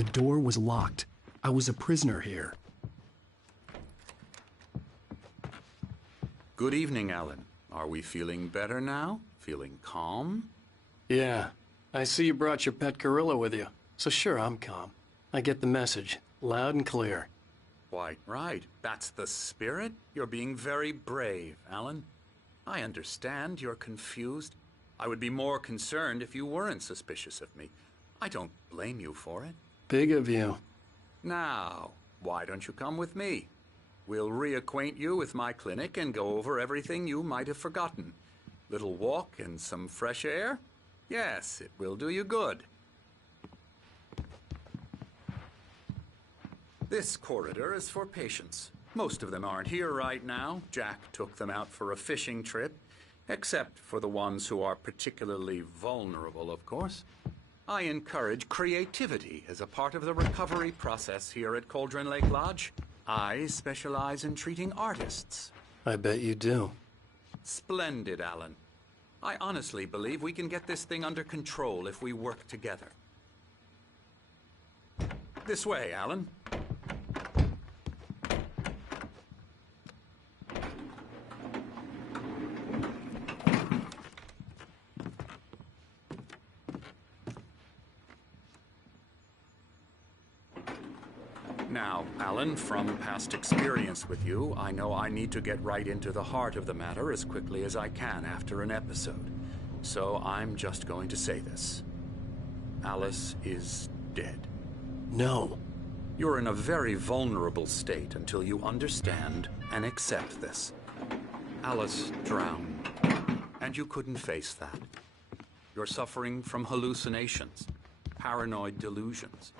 The door was locked. I was a prisoner here. Good evening, Alan. Are we feeling better now? Feeling calm? Yeah. I see you brought your pet gorilla with you. So sure, I'm calm. I get the message. Loud and clear. Quite right. That's the spirit. You're being very brave, Alan. I understand you're confused. I would be more concerned if you weren't suspicious of me. I don't blame you for it. Big of you. Now, why don't you come with me? We'll reacquaint you with my clinic and go over everything you might have forgotten. Little walk and some fresh air? Yes, it will do you good. This corridor is for patients. Most of them aren't here right now. Jack took them out for a fishing trip, except for the ones who are particularly vulnerable, of course. I encourage creativity as a part of the recovery process here at Cauldron Lake Lodge. I specialize in treating artists. I bet you do. Splendid, Alan. I honestly believe we can get this thing under control if we work together. This way, Alan. Now, Alan, from past experience with you, I know I need to get right into the heart of the matter as quickly as I can after an episode. So I'm just going to say this. Alice is dead. No. You're in a very vulnerable state until you understand and accept this. Alice drowned, and you couldn't face that. You're suffering from hallucinations, paranoid delusions,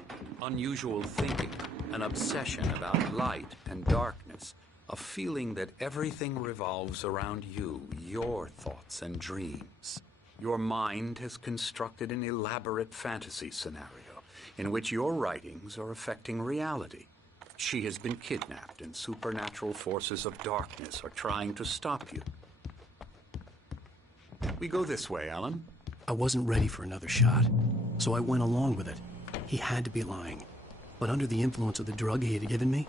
unusual thinking, an obsession about light and darkness, a feeling that everything revolves around you, your thoughts and dreams. Your mind has constructed an elaborate fantasy scenario in which your writings are affecting reality. She has been kidnapped and supernatural forces of darkness are trying to stop you. We go this way, Alan. I wasn't ready for another shot, so I went along with it. He had to be lying. But under the influence of the drug he had given me,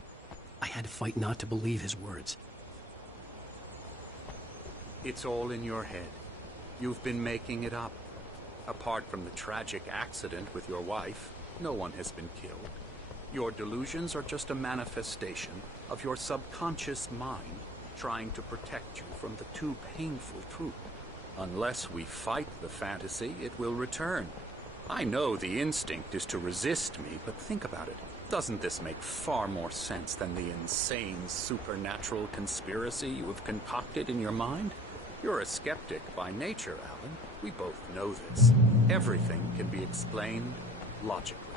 I had to fight not to believe his words. It's all in your head. You've been making it up. Apart from the tragic accident with your wife, no one has been killed. Your delusions are just a manifestation of your subconscious mind trying to protect you from the too painful truth. Unless we fight the fantasy, it will return. I know the instinct is to resist me, but think about it. Doesn't this make far more sense than the insane supernatural conspiracy you have concocted in your mind? You're a skeptic by nature, Alan. We both know this. Everything can be explained logically.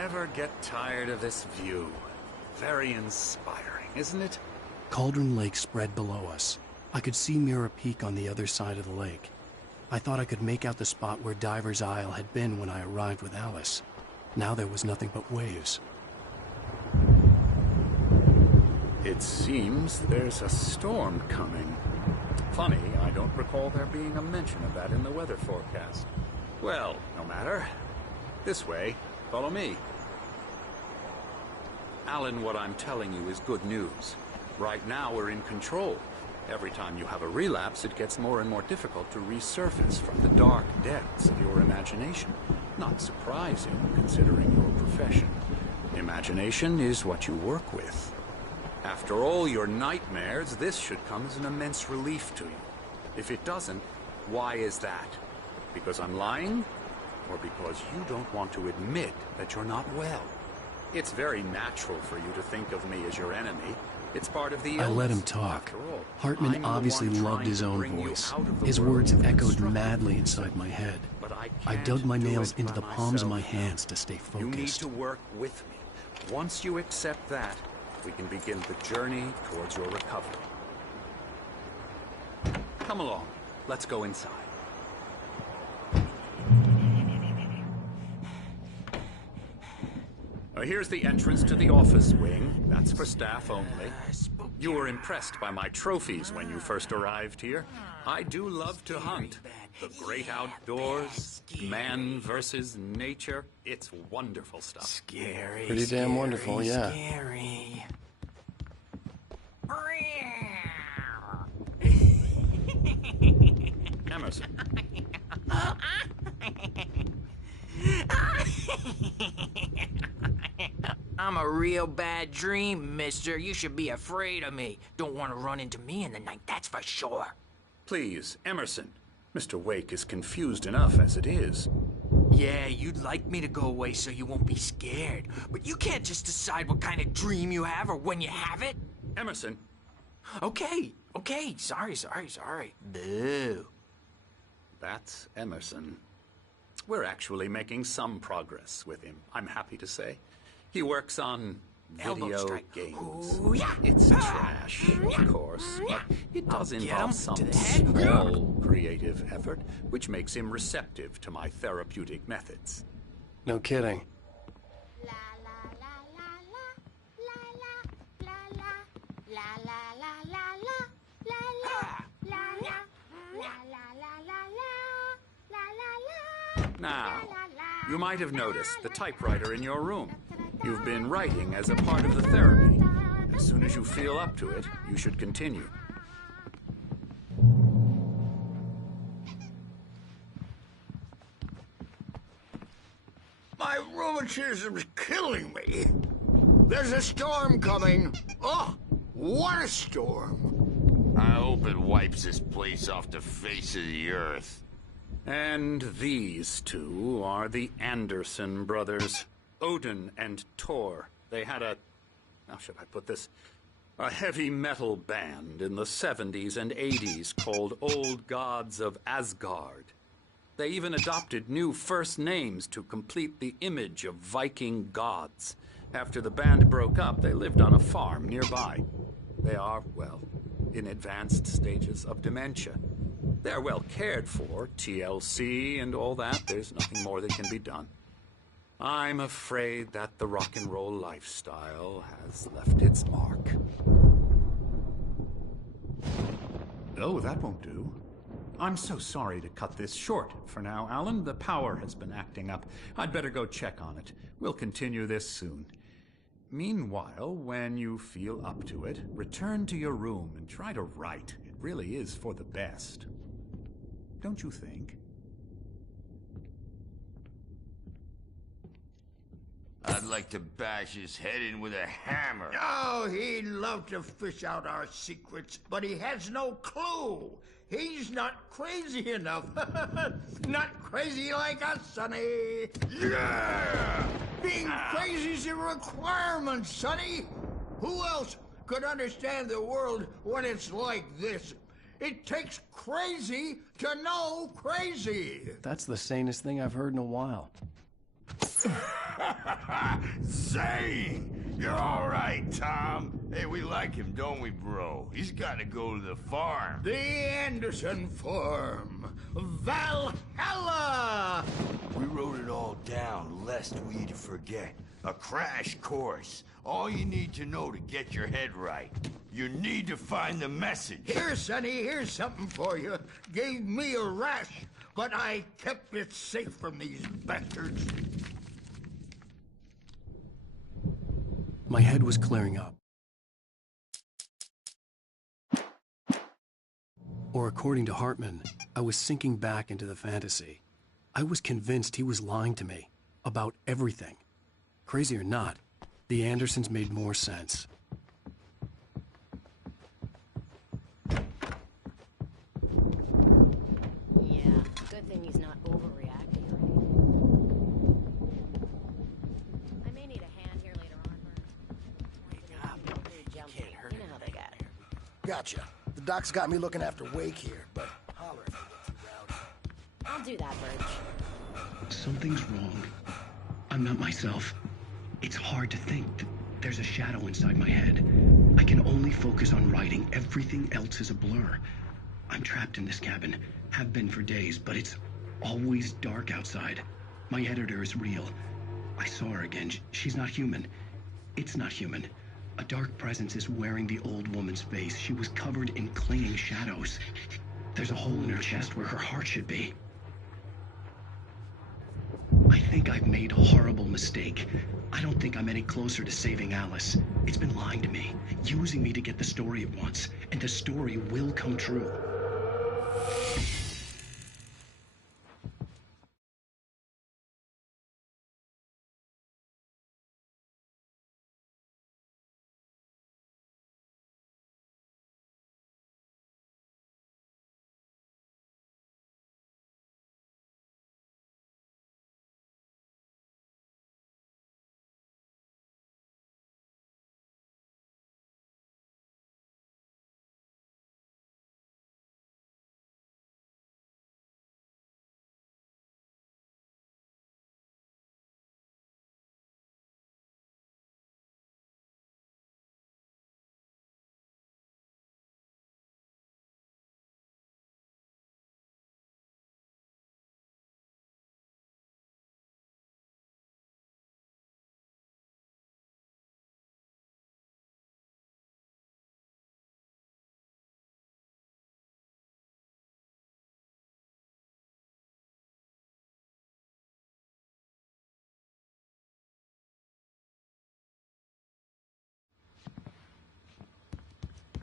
never get tired of this view. Very inspiring, isn't it? Cauldron Lake spread below us. I could see Mirror Peak on the other side of the lake. I thought I could make out the spot where Diver's Isle had been when I arrived with Alice. Now there was nothing but waves. It seems there's a storm coming. Funny, I don't recall there being a mention of that in the weather forecast. Well, no matter. This way. Follow me. Alan, what I'm telling you is good news. Right now, we're in control. Every time you have a relapse, it gets more and more difficult to resurface from the dark depths of your imagination. Not surprising, considering your profession. Imagination is what you work with. After all your nightmares, this should come as an immense relief to you. If it doesn't, why is that? Because I'm lying? Or because you don't want to admit that you're not well? It's very natural for you to think of me as your enemy. It's part of the illness. I let him talk. All, Hartman obviously loved his own voice. His words echoed madly inside my head. I dug my nails into the palms of my hands to stay focused. You need to work with me. Once you accept that, we can begin the journey towards your recovery. Come along. Let's go inside. Here's the entrance to the office wing. That's for staff only. You were impressed by my trophies when you first arrived here. I do love to hunt. The great outdoors, man versus nature. It's wonderful stuff. Scary. Pretty damn wonderful, yeah. Scary. Emerson. I'm a real bad dream, mister. You should be afraid of me. Don't want to run into me in the night, that's for sure. Please, Emerson. Mr. Wake is confused enough as it is. Yeah, you'd like me to go away so you won't be scared. But you can't just decide what kind of dream you have or when you have it. Emerson. Okay. Sorry. Boo. That's Emerson. We're actually making some progress with him, I'm happy to say. He works on Elbow video strike. games. Ooh, yeah. It's trash, of course, but it does Get involve him some to the head. small creative effort, which makes him receptive to my therapeutic methods. No kidding. La la la la la la la la la la la la la la la la la la la la. Now, you might have noticed the typewriter in your room. You've been writing as a part of the therapy. As soon as you feel up to it, you should continue. My rheumatism's killing me. There's a storm coming. Oh, what a storm. I hope it wipes this place off the face of the earth. And these two are the Anderson brothers, Odin and Thor. They had how should I put this? A heavy metal band in the 70s and 80s called Old Gods of Asgard. They even adopted new first names to complete the image of Viking gods. After the band broke up, they lived on a farm nearby. They are, well, in advanced stages of dementia. They're well cared for, TLC and all that. There's nothing more that can be done. I'm afraid that the rock and roll lifestyle has left its mark. Oh, that won't do. I'm so sorry to cut this short for now, Alan. The power has been acting up. I'd better go check on it. We'll continue this soon. Meanwhile, when you feel up to it, return to your room and try to write. It really is for the best. Don't you think? I'd like to bash his head in with a hammer. Oh, he'd love to fish out our secrets, but he has no clue. He's not crazy enough. Not crazy like us, Sonny. Yeah! Being crazy's a requirement, Sonny. Who else could understand the world when it's like this? It takes crazy to know crazy. That's the sanest thing I've heard in a while. Zane! You're all right, Tom. Hey, we like him, don't we, bro? He's got to go to the farm. The Anderson Farm. Valhalla! We wrote it all down, lest we'd forget. A crash course. All you need to know to get your head right. You need to find the message. Here, Sonny, here's something for you. Gave me a rash, but I kept it safe from these bastards. My head was clearing up. Or according to Hartman, I was sinking back into the fantasy. I was convinced he was lying to me about everything. Crazy or not, the Andersons made more sense. Yeah, good thing he's not overreacting. I may need a hand here later on, Bert. Wake up. You can't hurt You know how they get. Gotcha. The doc's got me looking after Wake here, but holler if you get too rowdy. I'll do that, Bert. Something's wrong. I'm not myself. It's hard to think. There's a shadow inside my head. I can only focus on writing. Everything else is a blur. I'm trapped in this cabin. Have been for days, but it's always dark outside. My editor is real. I saw her again. She's not human. It's not human. A dark presence is wearing the old woman's face. She was covered in clinging shadows. There's a hole in her chest where her heart should be. I think I've made a horrible mistake. I don't think I'm any closer to saving Alice. It's been lying to me, using me to get the story it wants, and the story will come true.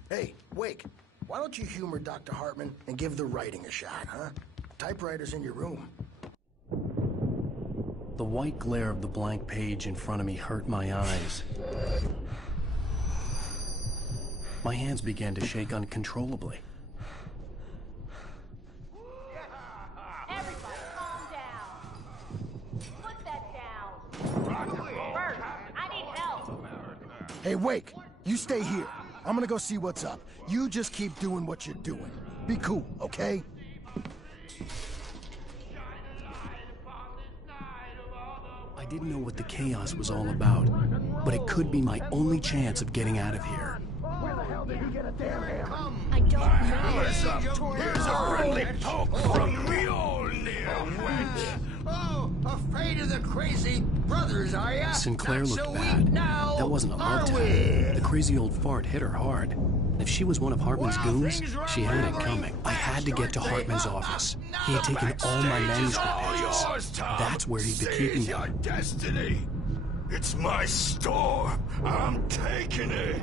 Hey, Wake, why don't you humor Dr. Hartman and give the writing a shot, huh? Typewriter's in your room. The white glare of the blank page in front of me hurt my eyes. My hands began to shake uncontrollably. Everybody, calm down. Put that down. Bert, I need help. Hey, Wake, you stay here. I'm gonna go see what's up. You just keep doing what you're doing. Be cool, okay? I didn't know what the chaos was all about, but it could be my only chance of getting out of here. Where the hell did he get a damn hammer? I don't know. Hammer's up. Here's a friendly poke from Mjolnir, wench. Oh, afraid of the crazy brothers, are ya? Sinclair Not looked so bad. weak now, That wasn't a are love we? tap. The crazy old fart hit her hard. If she was one of Hartman's Well, goons, things run she had it really coming. I had to get to fast, Hartman's aren't they? office. He had taken all my Backstage is manuscript all pages. yours, Tom. That's where he'd be Say keeping it's them. your destiny. It's my store. I'm taking it.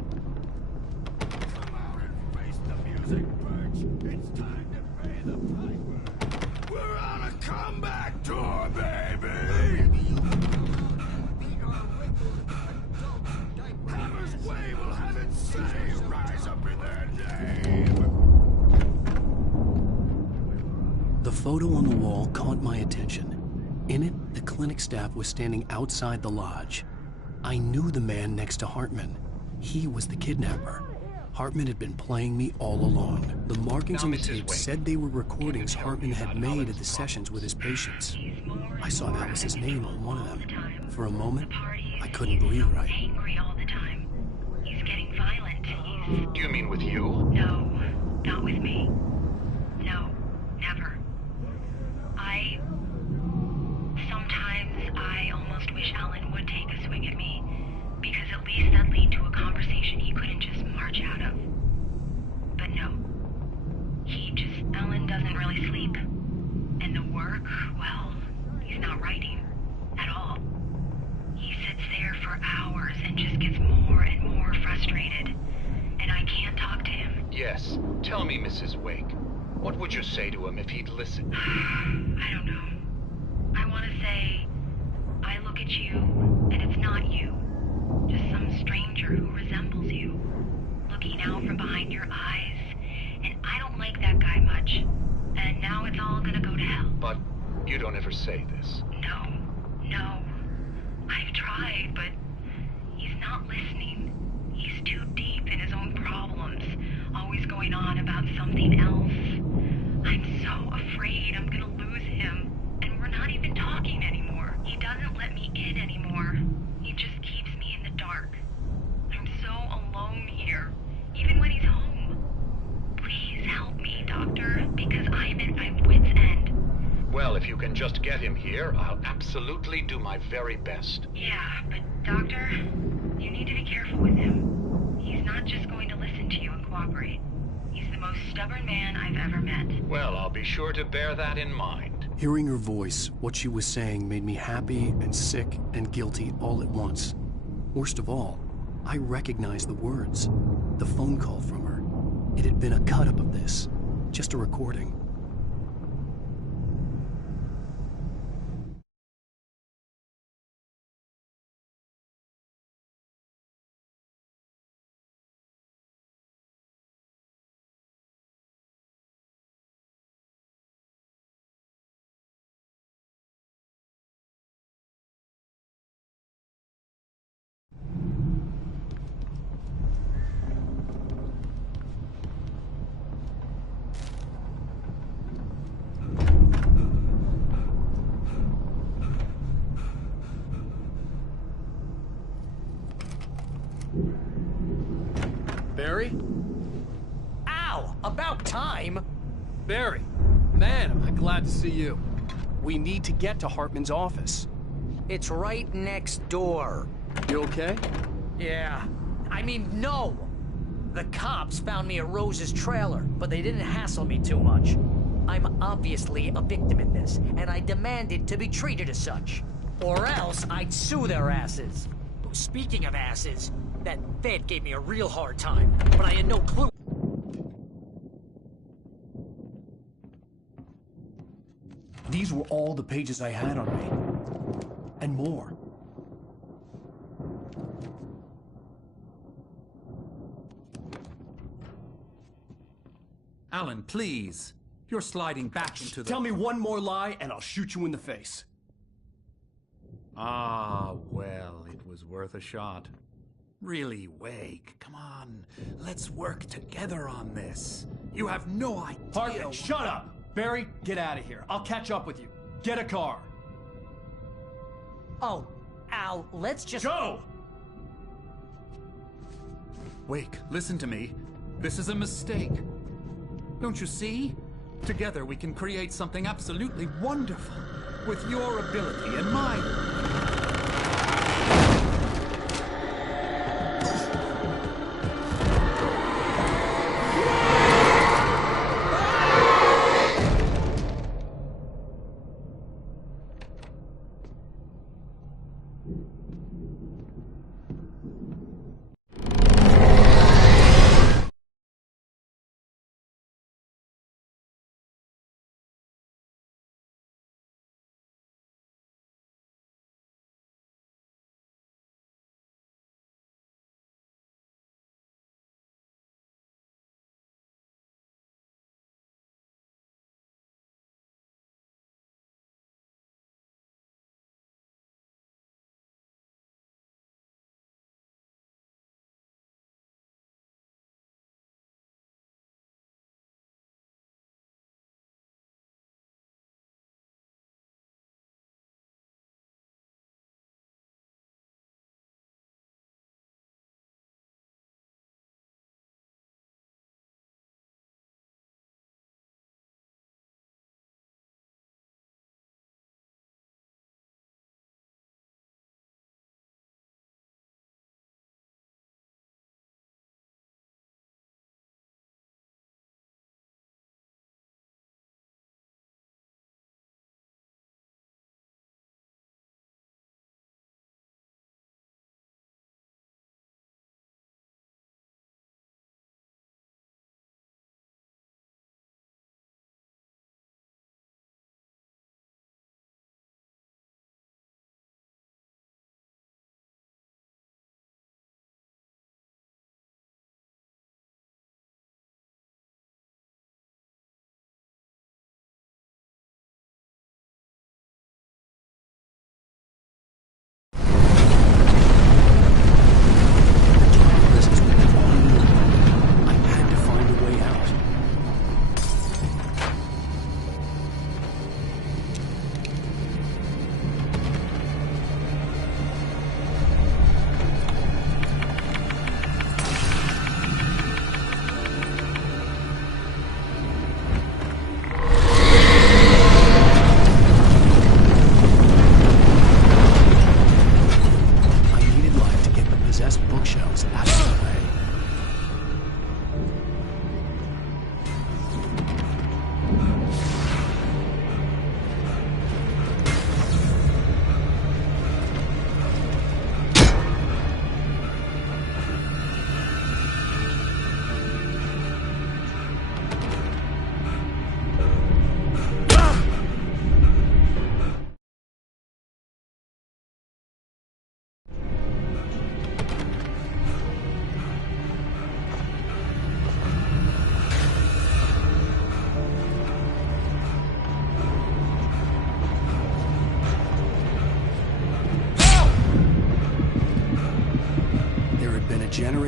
Come out and face the music, Birch. It's time to pay the piper. We're on a comeback tour, baby. Hammer's Way will have it say, rise up in their name. The photo on the wall caught my attention. In it, the clinic staff was standing outside the lodge. I knew the man next to Hartman. He was the kidnapper. Hartman had been playing me all along. The markings Now, on the Mrs. tape Wade, said they were recordings tell Hartman me had about made at Alice's the sessions with his problems. patients. I saw Alice's name on one of them. For a moment, The party. I couldn't breathe right. Angry all the time. He's getting violent. He's... Do you mean with you? No, not with me. No, never. Sometimes I almost wish Alan would take a swing at me, because at least that'd lead to a conversation he couldn't just march out of. But no. Alan doesn't really sleep. And the work, well, he's not writing. At all. He sits there for hours and just gets more and more frustrated. And I can't talk to him. Yes. Tell me, Mrs. Wake. What would you say to him if he'd listen? I don't know. I want to say, I look at you, and it's not you. Just some stranger who resembles you. Looking out from behind your eyes. And I don't like that guy much. And now it's all gonna go to hell. But you don't ever say this. No. I've tried, but he's not listening. He's too deep in his own problems, always going on about something else. I'm so afraid I'm gonna lose him, and we're not even talking anymore. He doesn't let me in anymore. He just keeps me in the dark. I'm so alone here, even when he's home. Please help me, Doctor, because I'm at my wit's end. Well, if you can just get him here, I'll absolutely do my very best. Yeah, but Doctor, you need to be careful with him. He's not just going to listen to you and cooperate. He's the most stubborn man I've ever met. Well, I'll be sure to bear that in mind. Hearing her voice, what she was saying made me happy and sick and guilty all at once. Worst of all, I recognized the words. The phone call from her. It had been a cut-up of this. Just a recording. Barry? Ow! About time! Barry! Man, am I glad to see you. We need to get to Hartman's office. It's right next door. You okay? Yeah. I mean, no! The cops found me at Rose's trailer, but they didn't hassle me too much. I'm obviously a victim in this, and I demanded to be treated as such. Or else I'd sue their asses. Speaking of asses, that Fed gave me a real hard time, but I had no clue. These were all the pages I had on me. And more. Alan, please. You're sliding back into the... Tell me one more lie and I'll shoot you in the face. Ah, well, it was worth a shot. Really, Wake, come on. Let's work together on this. You have no idea... Hartman, shut up! Barry, get out of here. I'll catch up with you. Get a car. Oh, Al, let's just... Go! Wake, listen to me. This is a mistake. Don't you see? Together we can create something absolutely wonderful. With your ability and mine.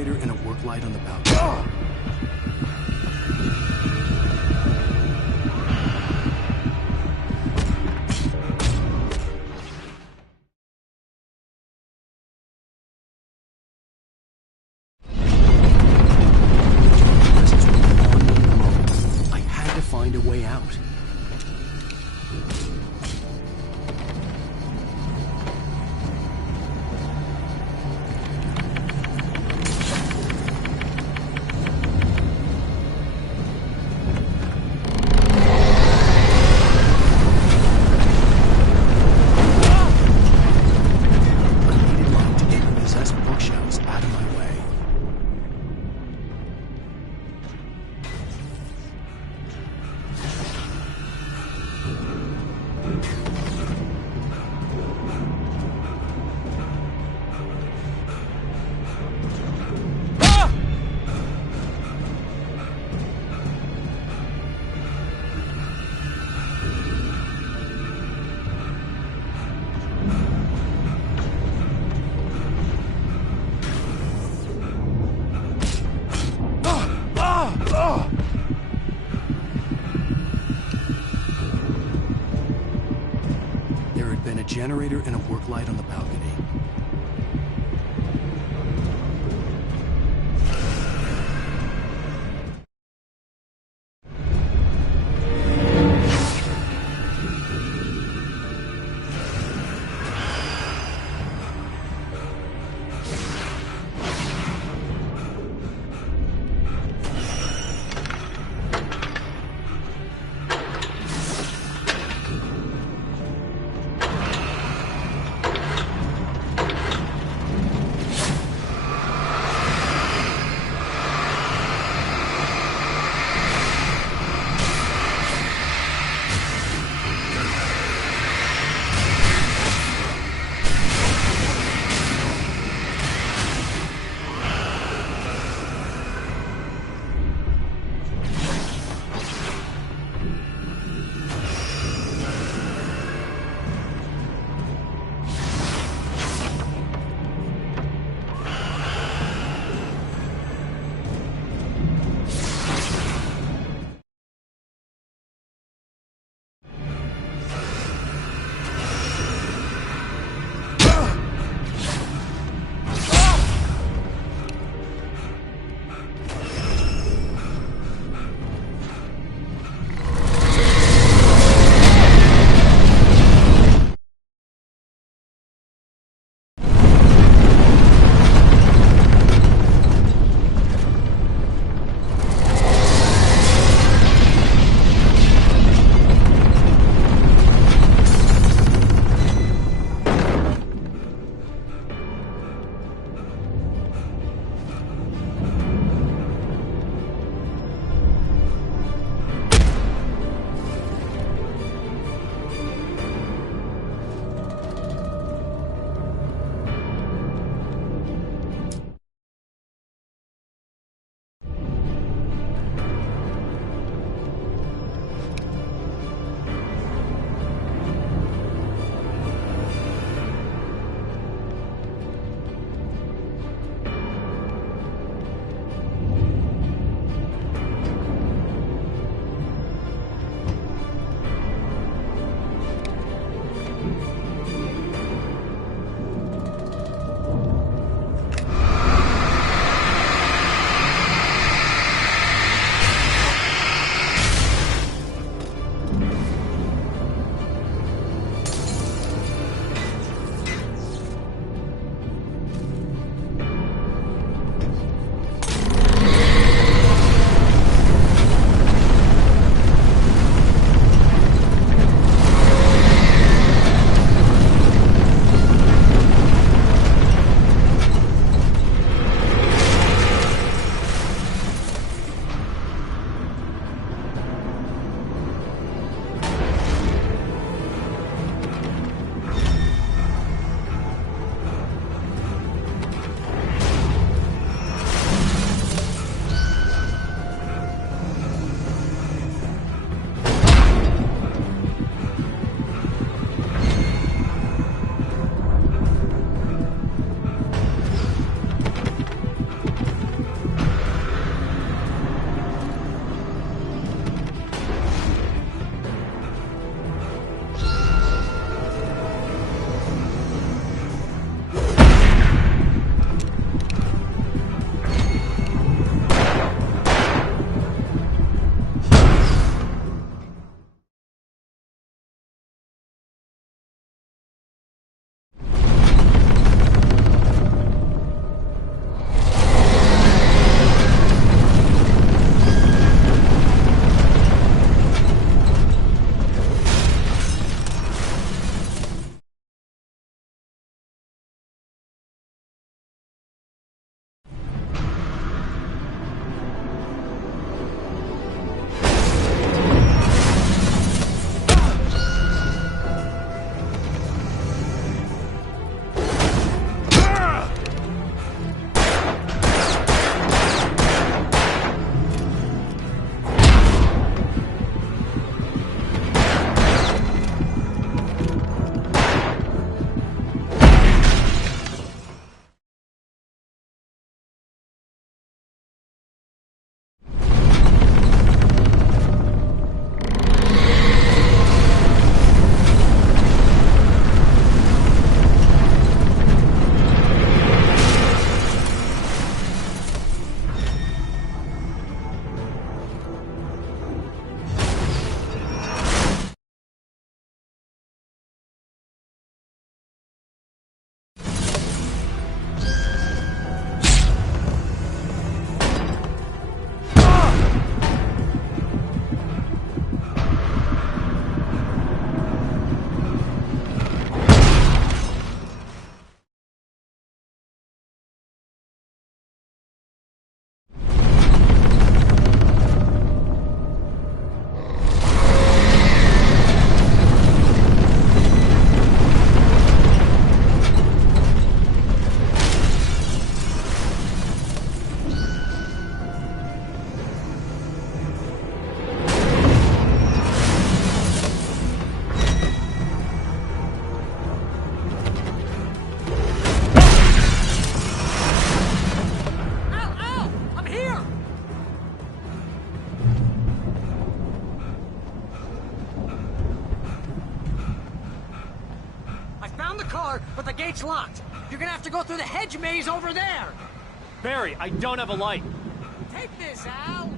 generator and a work light on the balcony. I had to find a way out. There had been a generator and a work light on the balcony. car, but the gate's locked. You're gonna have to go through the hedge maze over there. Barry, I don't have a light. Take this, Al.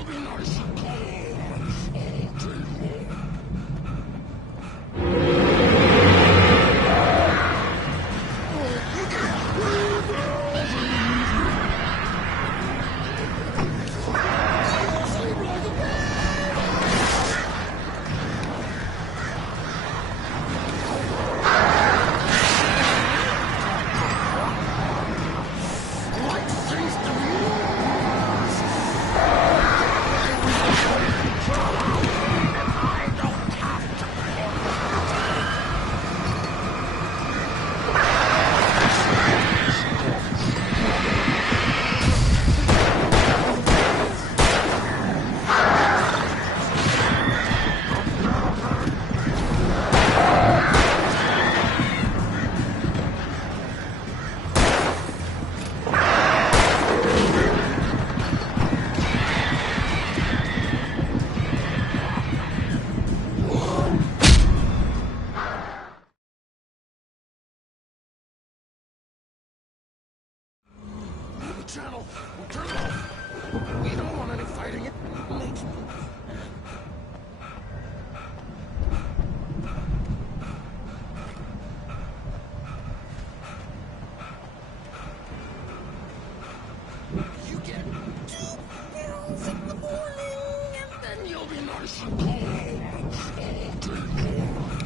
you'll be nice and calm all day long. Channel. Turn it off. We don't want any fighting. It makes me... You get 2 pills in the morning, and then you'll be nice and calm all day long.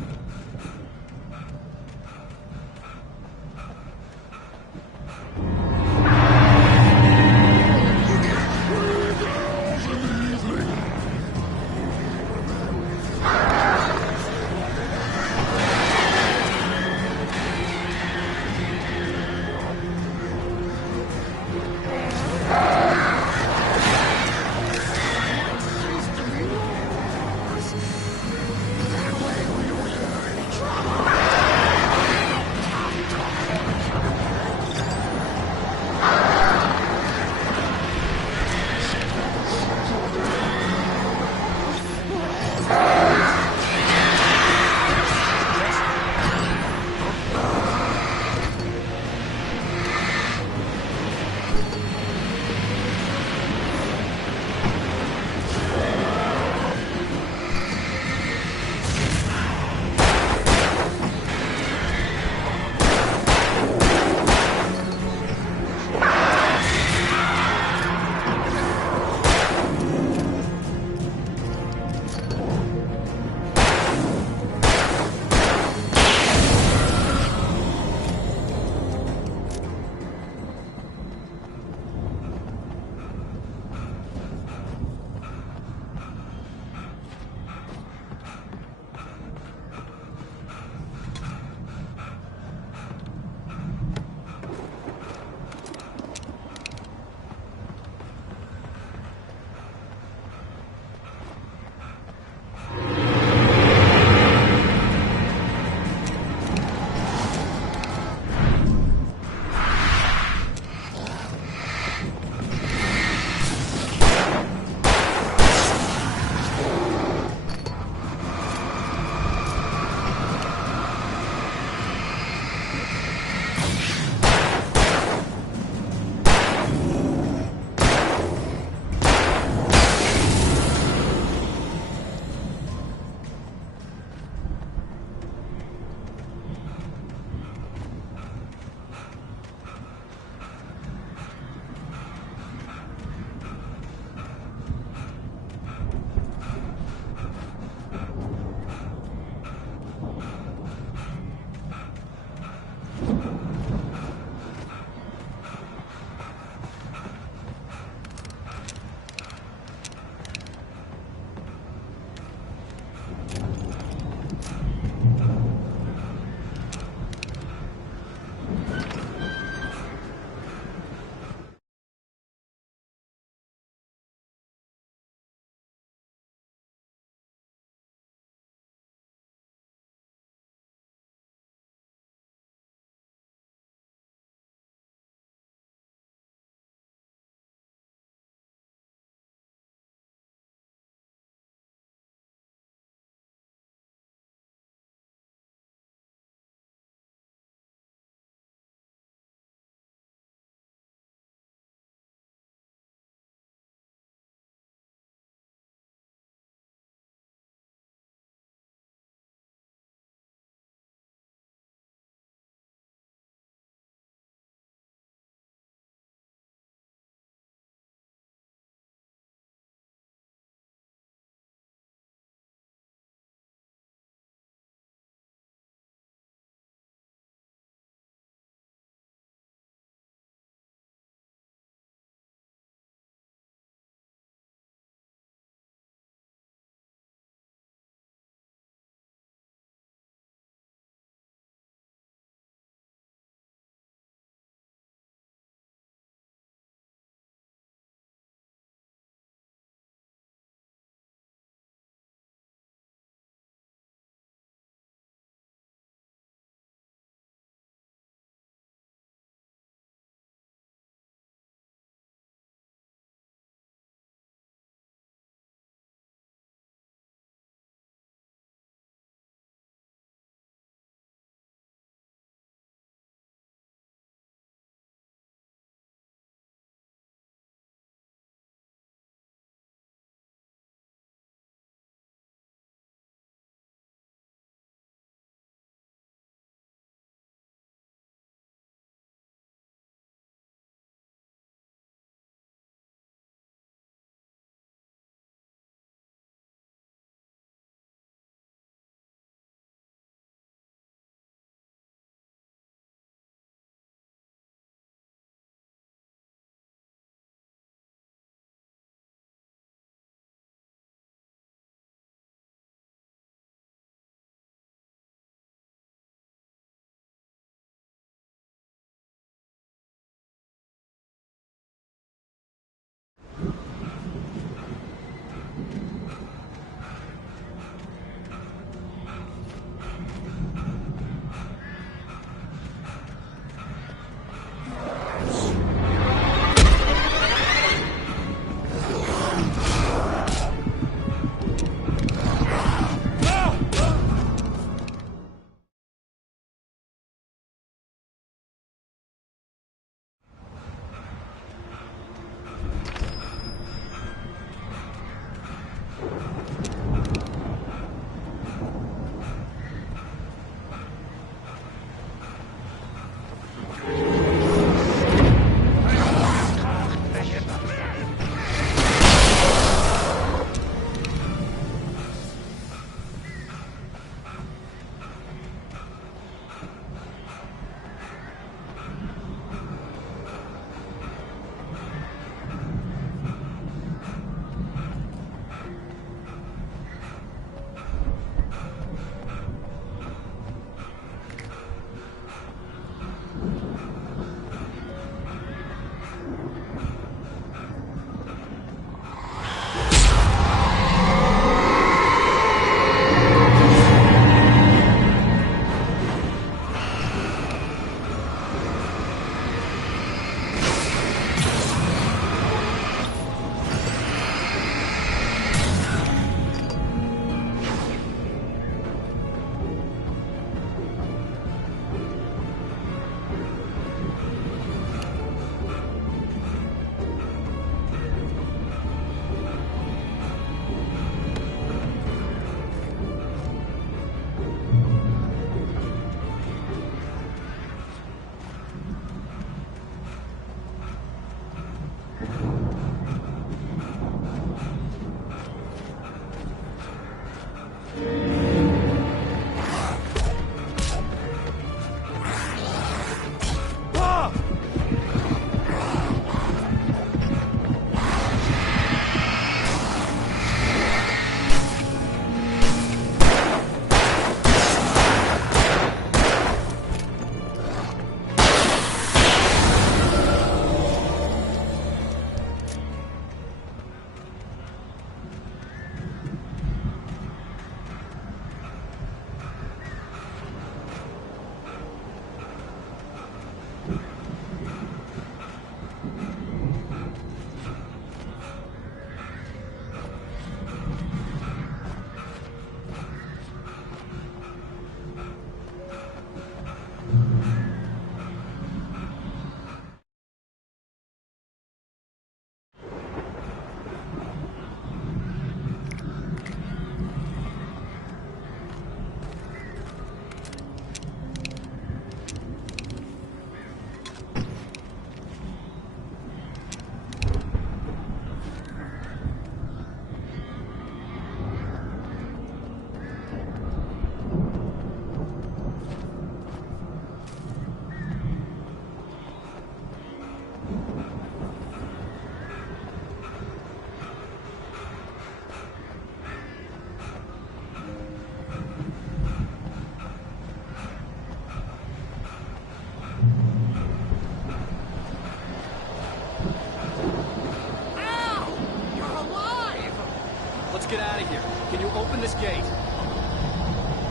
Let's get out of here. Can you open this gate?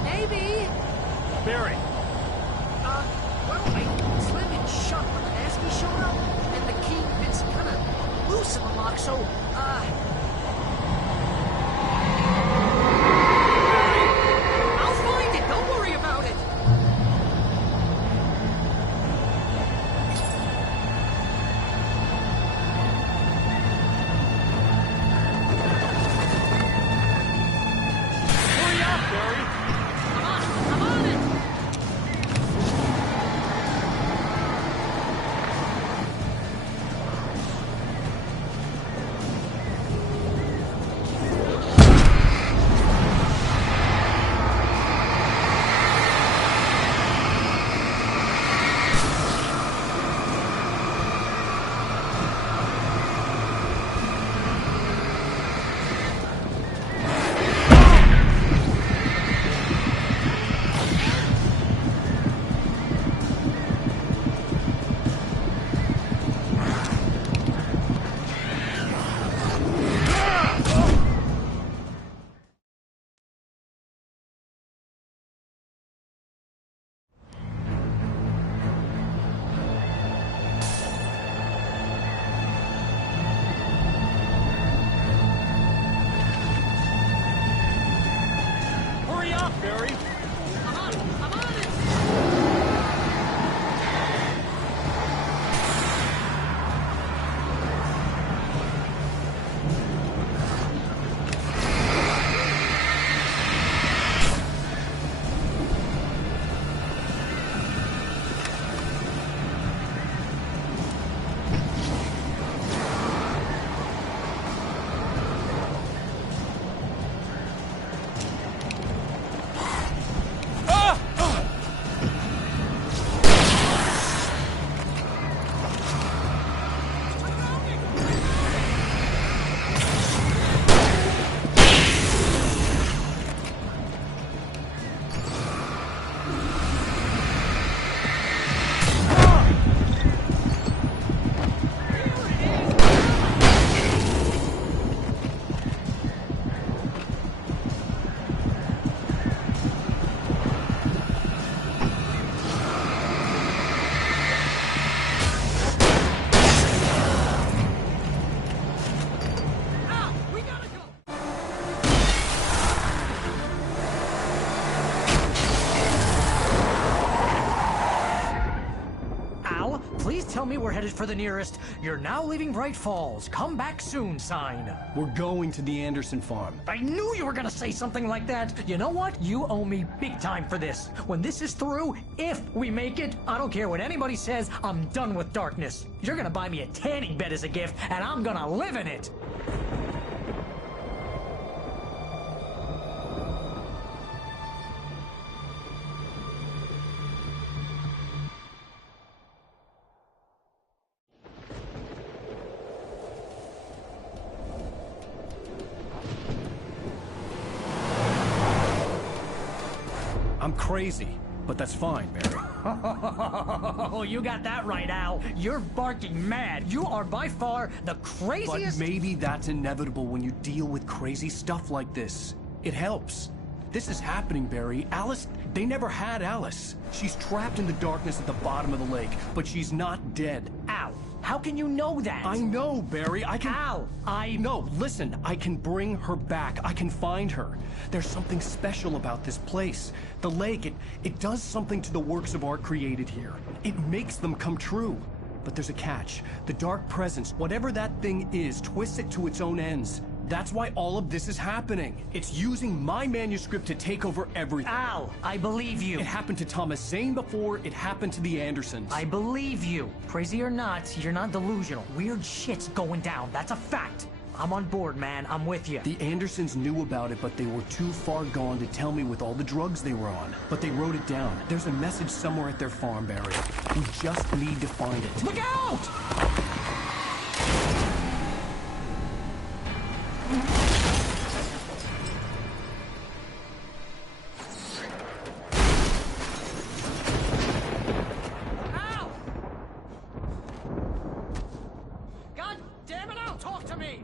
Maybe. Barry. Well, I slammed it shut when the Nasty showed up, and the key fits kind of loose in the lock, so, I'll find it. Don't worry about it. Hurry up, Barry. I'm on it. Hurry up, Barry. I'm on it. We gotta go. Al, please tell me we're headed for the nearest "You're now leaving Bright Falls. Come back soon" sign. We're going to the Anderson farm. I knew you were gonna say something like that. You know what? You owe me big time for this. When this is through, if we make it, I don't care what anybody says, I'm done with darkness. You're gonna buy me a tanning bed as a gift, and I'm gonna live in it. I'm crazy, but that's fine, Barry. Oh, you got that right, Al. You're barking mad. You are by far the But craziest. maybe that's inevitable when you deal with crazy stuff like this. It helps. This is happening, Barry. Alice, they never had Alice. She's trapped in the darkness at the bottom of the lake, but she's not dead. Al, how can you know that? I know, Barry. I can... Al, No, listen. I can bring her back. I can find her. There's something special about this place. The lake, it does something to the works of art created here. It makes them come true. But there's a catch. The dark presence, whatever that thing is, twists it to its own ends. That's why all of this is happening. It's using my manuscript to take over everything. Al, I believe you. It happened to Thomas Zane before, it happened to the Andersons. I believe you. Crazy or not, you're not delusional. Weird shit's going down. That's a fact. I'm on board, man. I'm with you. The Andersons knew about it, but they were too far gone to tell me with all the drugs they were on. But they wrote it down. There's a message somewhere at their farm, Barry. We just need to find it. Look out! Ow! God damn it, Al, talk to me!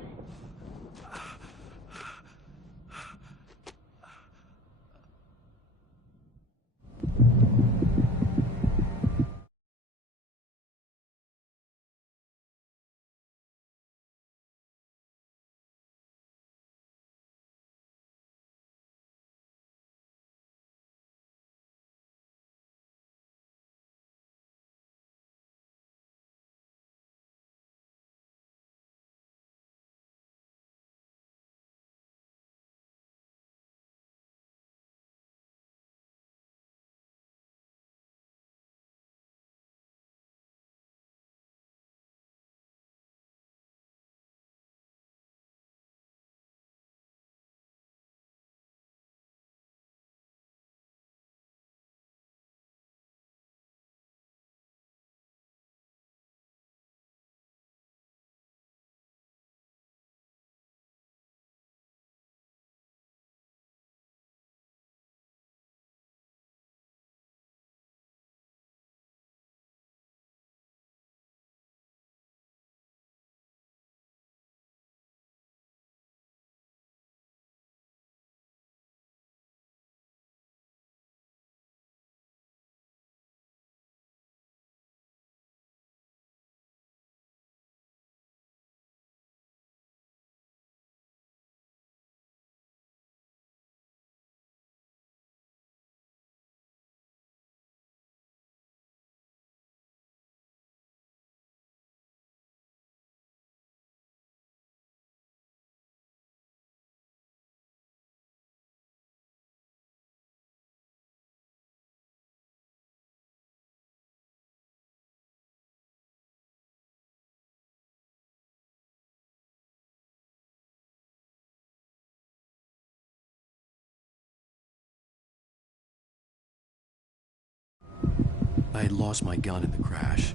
I had lost my gun in the crash.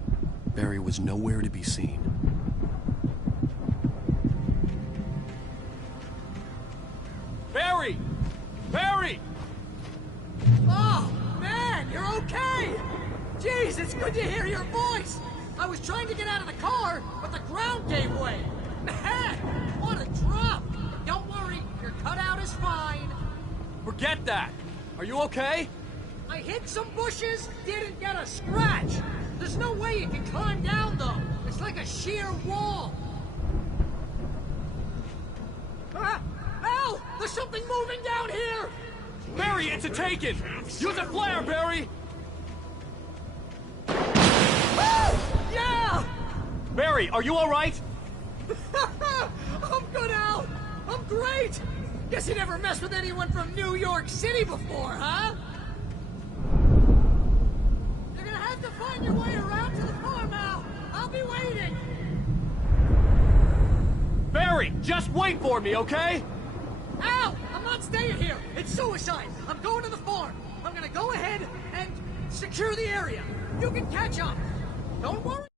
Barry was nowhere to be seen. Barry! Barry! Oh, man, you're okay! Jeez, it's good to hear your voice! I was trying to get out of the car, but the ground gave way! Man, what a drop! Don't worry, your cutout is fine. Forget that! Are you okay? I hit some bushes, didn't get a scratch! There's no way you can climb down, though! It's like a sheer wall! Ah! Al! There's something moving down here! Barry, it's a Taken! Use a flare, Barry! Yeah! Barry, are you alright? I'm good, Al! I'm great! Guess you never messed with anyone from New York City before, huh? You're gonna have to find your way around to the farm, Al! I'll be waiting! Barry, just wait for me, okay? Al! I'm not staying here! It's suicide! I'm going to the farm! I'm gonna go ahead and secure the area! You can catch up! Don't worry!